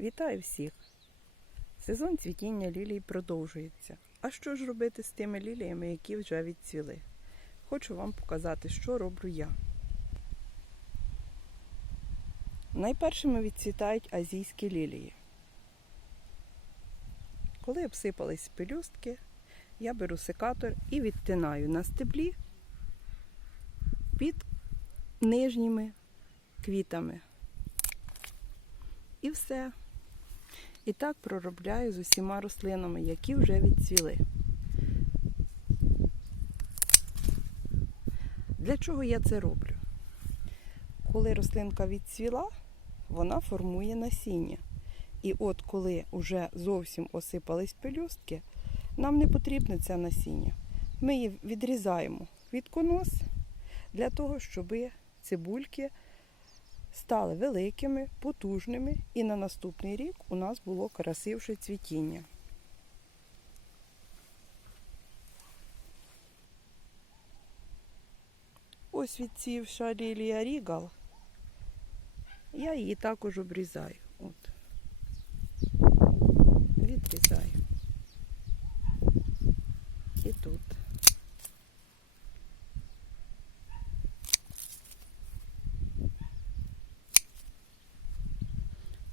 Вітаю всіх! Сезон цвітіння лілій продовжується. А що ж робити з тими ліліями, які вже відцвіли? Хочу вам показати, що роблю я. Найпершими відцвітають азійські лілії. Коли обсипались пелюстки, я беру секатор і відтинаю на стеблі під нижніми квітами. І все. І так проробляю з усіма рослинами, які вже відцвіли. Для чого я це роблю? Коли рослинка відцвіла, вона формує насіння. І от коли вже зовсім осипались пелюстки, нам не потрібне це насіння. Ми її відрізаємо від конос для того, щоб цибульки стали великими, потужними, і на наступний рік у нас було красивше цвітіння. Ось відцівша лілія рігал. Я її також обрізаю. От.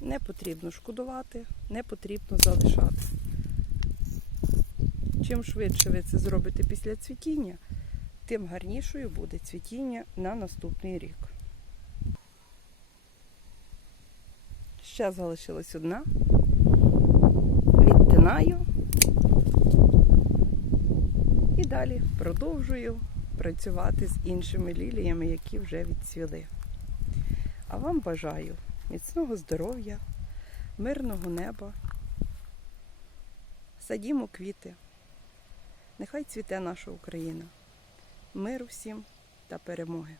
Не потрібно шкодувати, не потрібно залишати. Чим швидше ви це зробите після цвітіння, тим гарнішою буде цвітіння на наступний рік. Ще залишилась одна. Відтинаю і далі продовжую працювати з іншими ліліями, які вже відцвіли. А вам бажаю міцного здоров'я, мирного неба. Садімо квіти. Нехай цвіте наша Україна. Миру всім та перемоги.